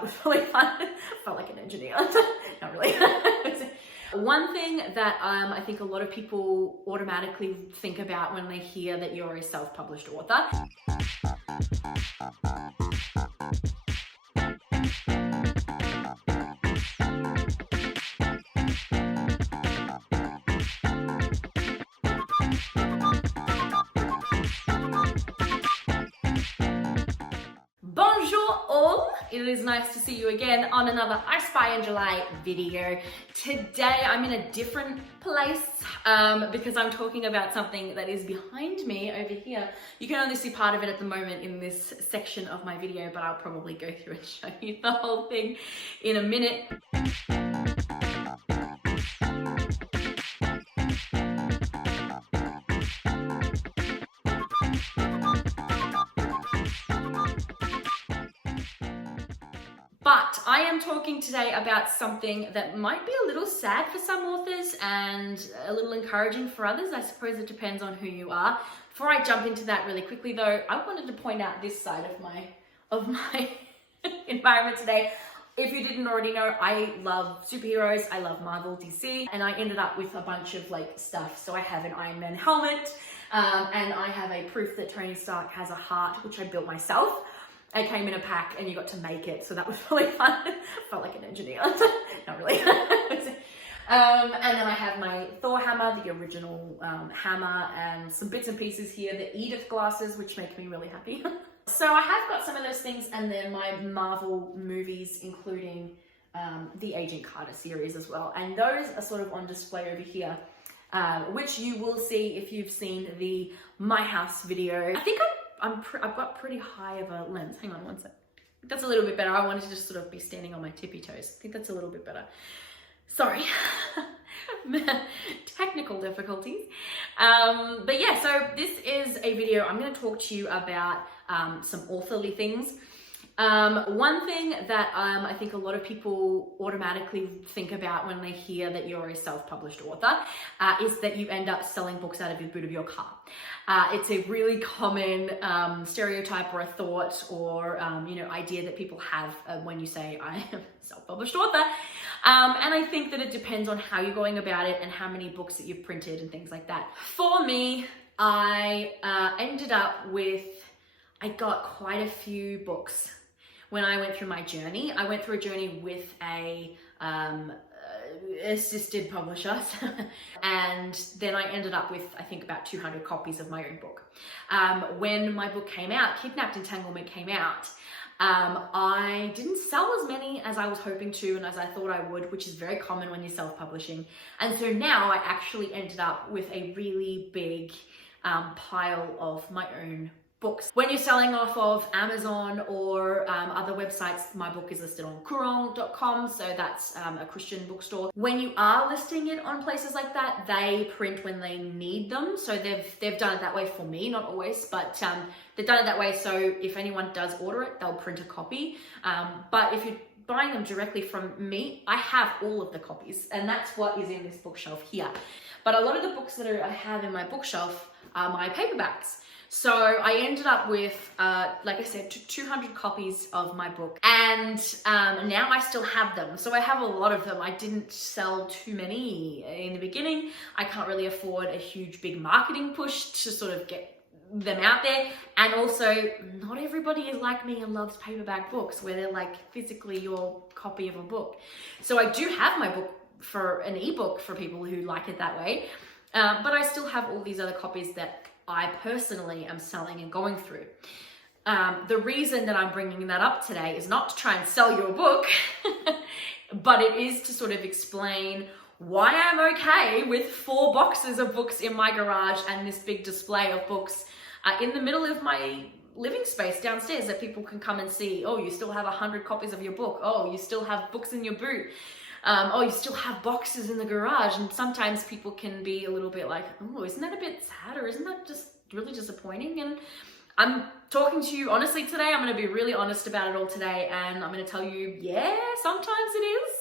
It was really fun. I felt like an engineer. Not really. One thing that I think a lot of people automatically think about when they hear that you're a self-published author Bonjour all! It is nice to see you again on another I Spy in July video. Today I'm in a different place because I'm talking about something that is behind me over here. You can only see part of it at the moment in this section of my video, but I'll probably go through and show you the whole thing in a minute. But I am talking today about something that might be a little sad for some authors and a little encouraging for others. I suppose it depends on who you are. Before I jump into that really quickly though, I wanted to point out this side of my environment today. If you didn't already know, I love superheroes, I love Marvel, DC, and I ended up with a bunch of stuff. So I have an Iron Man helmet, and I have a proof that Tony Stark has a heart, which I built myself. It came in a pack and you got to make it, so that was really fun. I felt like an engineer. Not really. And then I have my Thor hammer, the original hammer, and some bits and pieces here, the Edith glasses, which make me really happy. So I have got some of those things, and then my Marvel movies, including the Agent Carter series as well. And those are sort of on display over here, which you will see if you've seen the My House video. I think I've got pretty high of a lens. Hang on one sec. That's a little bit better. I wanted to just sort of be standing on my tippy toes. I think that's a little bit better. Sorry. Technical difficulties. But yeah, so this is a video. I'm going to talk to you about some authorly things. One thing that I think a lot of people automatically think about when they hear that you're a self-published author is that you end up selling books out of the boot of your car. It's a really common stereotype or a thought or idea that people have when you say I am a self-published author. And I think that it depends on how you're going about it and how many books that you've printed and things like that. For me, I ended up with, I got quite a few books. When I went through my journey, I went through a journey with a assisted publisher, and then I ended up with, I think, about 200 copies of my own book. When my book came out, Kidnapped Entanglement came out, I didn't sell as many as I was hoping to and as I thought I would, which is very common when you're self-publishing. And so now I actually ended up with a really big pile of my own books. When you're selling off of Amazon or other websites, my book is listed on Kurong.com, so that's a Christian bookstore. When you are listing it on places like that, they print when they need them. So they've done it that way for me, not always, but they've done it that way. So if anyone does order it, they'll print a copy. But if you're buying them directly from me, I have all of the copies, and that's what is in this bookshelf here. But a lot of the books that I have in my bookshelf are my paperbacks. So I ended up with, like I said, 200 copies of my book, and now I still have them. So I have a lot of them. I didn't sell too many in the beginning. I can't really afford a huge big marketing push to sort of get them out there. And also, not everybody is like me and loves paperback books where they're like physically your copy of a book. So I do have my book for an ebook for people who like it that way. But I still have all these other copies that I personally am selling and going through. The reason that I'm bringing that up today is not to try and sell your book, but it is to sort of explain why I'm okay with 4 boxes of books in my garage and this big display of books in the middle of my living space downstairs that people can come and see. Oh, you still have 100 copies of your book. Oh, you still have books in your boot. Oh, you still have boxes in the garage. And sometimes people can be a little bit like, oh, isn't that a bit sad, or isn't that just really disappointing? And I'm talking to you honestly today. I'm going to be really honest about it all today, and I'm going to tell you, yeah, sometimes it is.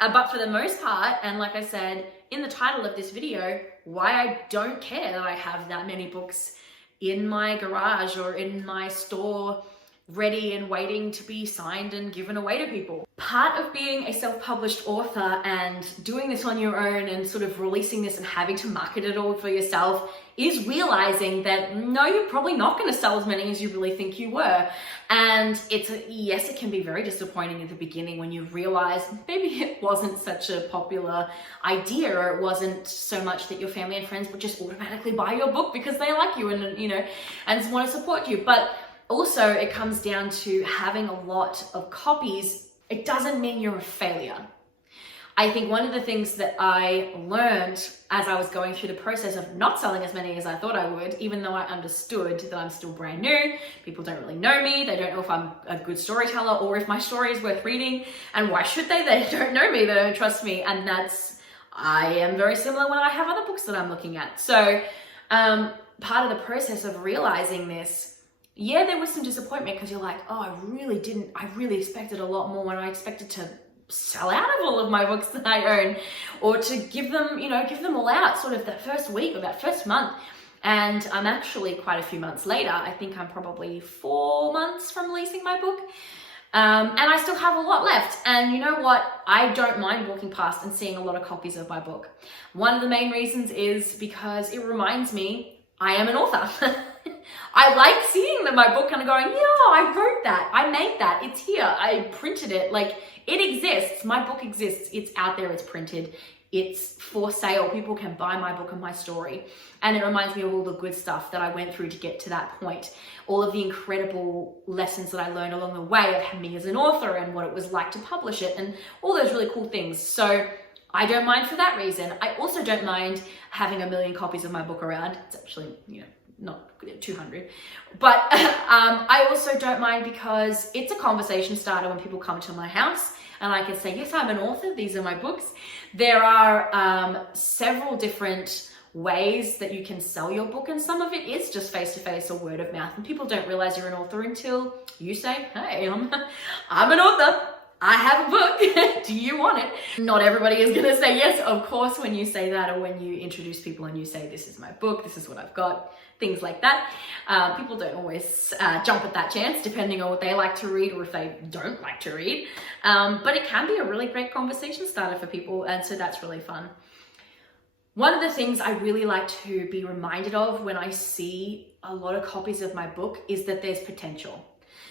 But for the most part, and like I said in the title of this video, why I don't care that I have that many books in my garage or in my store ready and waiting to be signed and given away to people. Part of being a self-published author and doing this on your own and sort of releasing this and having to market it all for yourself is realizing that no, you're probably not going to sell as many as you really think you were. And yes, it can be very disappointing at the beginning when you realize maybe it wasn't such a popular idea, or it wasn't so much that your family and friends would just automatically buy your book because they like you and and want to support you. But also, it comes down to having a lot of copies. It doesn't mean you're a failure. I think one of the things that I learned as I was going through the process of not selling as many as I thought I would, even though I understood that I'm still brand new, people don't really know me, they don't know if I'm a good storyteller or if my story is worth reading, and why should they? They don't know me, they don't trust me, and I am very similar when I have other books that I'm looking at. So part of the process of realizing this, yeah, there was some disappointment because you're like, oh, I really expected a lot more when I expected to sell out of all of my books that I own, or to give them all out sort of that first week or that first month. And I'm actually quite a few months later. I think I'm probably 4 months from releasing my book. And I still have a lot left. And you know what? I don't mind walking past and seeing a lot of copies of my book. One of the main reasons is because it reminds me I am an author. I like seeing that my book kind of going, yeah, I wrote that, I made that, it's here, I printed it, like it exists, my book exists, it's out there, it's printed, it's for sale, people can buy my book and my story. And it reminds me of all the good stuff that I went through to get to that point, all of the incredible lessons that I learned along the way of me as an author and what it was like to publish it and all those really cool things. So I don't mind for that reason. I also don't mind having 1 million copies of my book around. It's actually, not 200, but I also don't mind because it's a conversation starter when people come to my house and I can say, yes, I'm an author, these are my books. There are several different ways that you can sell your book, and some of it is just face-to-face or word of mouth, and people don't realize you're an author until you say, hey, I'm an author, I have a book, do you want it? Not everybody is gonna say yes, of course, when you say that, or when you introduce people and you say, this is my book, this is what I've got, things like that. People don't always jump at that chance, depending on what they like to read or if they don't like to read. But it can be a really great conversation starter for people, and so that's really fun. One of the things I really like to be reminded of when I see a lot of copies of my book is that there's potential.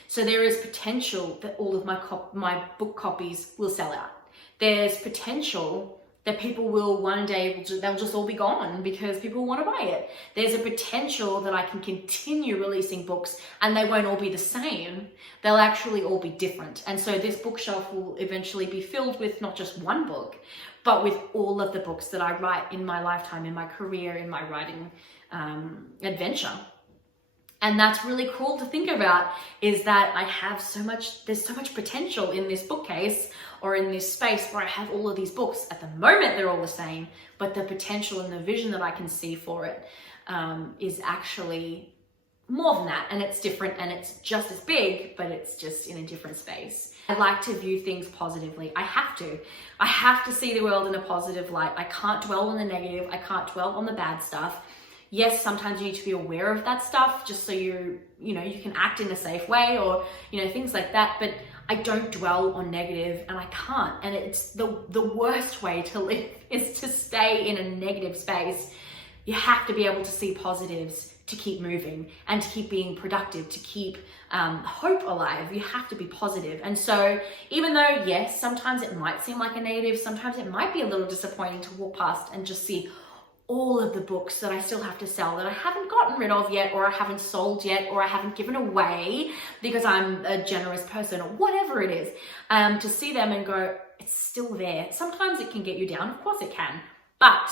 So there is potential that all of my book copies will sell out. There's potential that people will one day, they'll just all be gone because people want to buy it. There's a potential that I can continue releasing books and they won't all be the same. They'll actually all be different. And so this bookshelf will eventually be filled with not just one book, but with all of the books that I write in my lifetime, in my career, in my writing adventure. And that's really cool to think about, is that I have there's so much potential in this bookcase or in this space where I have all of these books. At the moment, they're all the same, but the potential and the vision that I can see for it is actually more than that. And it's different and it's just as big, but it's just in a different space. I like to view things positively. I have to see the world in a positive light. I can't dwell on the negative. I can't dwell on the bad stuff. Yes, sometimes you need to be aware of that stuff just so you can act in a safe way or, things like that. But I don't dwell on negative, and I can't. And it's the worst way to live is to stay in a negative space. You have to be able to see positives to keep moving and to keep being productive, to keep hope alive. You have to be positive. And so even though, yes, sometimes it might seem like a negative, sometimes it might be a little disappointing to walk past and just see all of the books that I still have to sell that I haven't gotten rid of yet, or I haven't sold yet, or I haven't given away because I'm a generous person, or whatever it is, to see them and go, it's still there. Sometimes it can get you down, of course it can, but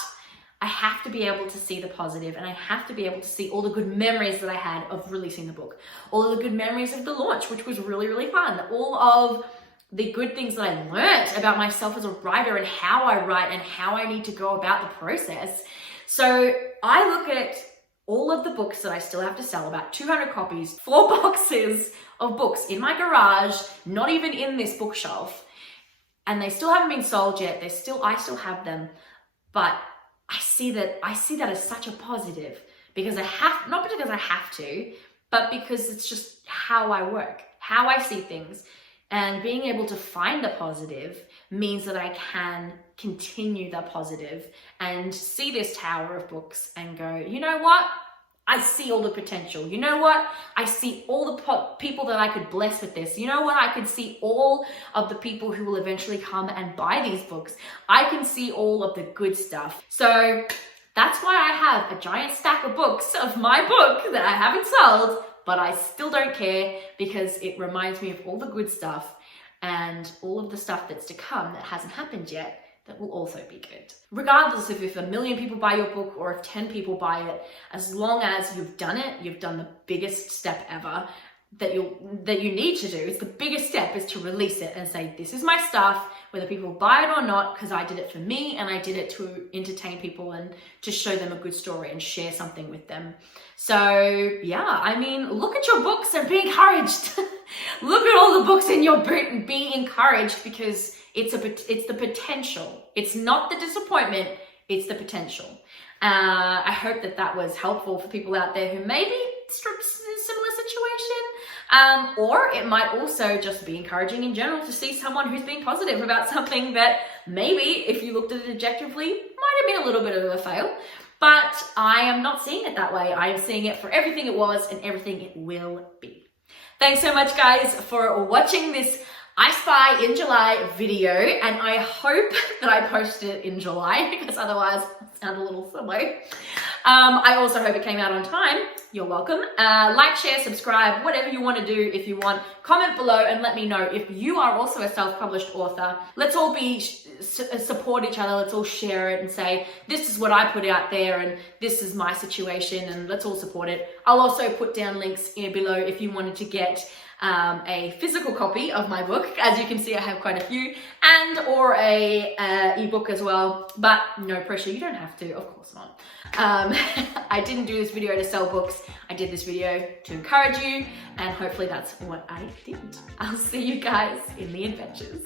I have to be able to see the positive, and I have to be able to see all the good memories that I had of releasing the book, all of the good memories of the launch, which was really, really fun, all of the good things that I learned about myself as a writer and how I write and how I need to go about the process. So I look at all of the books that I still have to sell, about 200 copies, 4 boxes of books in my garage, not even in this bookshelf, and they still haven't been sold yet. I still have them, but I see that as such a positive, because not because I have to, but because it's just how I work. how I see things. And being able to find the positive means that I can continue the positive and see this tower of books and go, you know what? I see all the potential. You know what? I see all the people that I could bless with this. You know what? I could see all of the people who will eventually come and buy these books. I can see all of the good stuff. So that's why I have a giant stack of books of my book that I haven't sold, but I still don't care because it reminds me of all the good stuff and all of the stuff that's to come that hasn't happened yet that will also be good. Regardless of if 1 million people buy your book or if 10 people buy it, as long as you've done it, you've done the biggest step ever that you need to do. It's the biggest step is to release it and say, this is my stuff, whether people buy it or not, because I did it for me and I did it to entertain people and to show them a good story and share something with them. So yeah, I mean, look at your books and be encouraged. Look at all the books in your book and be encouraged, because it's the potential. It's not the disappointment, it's the potential. I hope that was helpful for people out there who may be in a similar situation. Or it might also just be encouraging in general to see someone who's being positive about something that maybe, if you looked at it objectively, might have been a little bit of a fail. But I am not seeing it that way. I am seeing it for everything it was and everything it will be. Thanks so much, guys, for watching this I Spy in July video, and I hope that I posted it in July, because otherwise it sounds a little silly. I also hope it came out on time. You're welcome. Like, share, subscribe, whatever you want to do. If you want, comment below and let me know if you are also a self-published author. Let's all support each other. Let's all share it and say, this is what I put out there and this is my situation, and let's all support it. I'll also put down links here below if you wanted to get a physical copy of my book. As you can see, I have quite a few, or a ebook as well, but no pressure, you don't have to, of course not. I didn't do this video to sell books. I did this video to encourage you, and hopefully that's what I did. I'll see you guys in the adventures.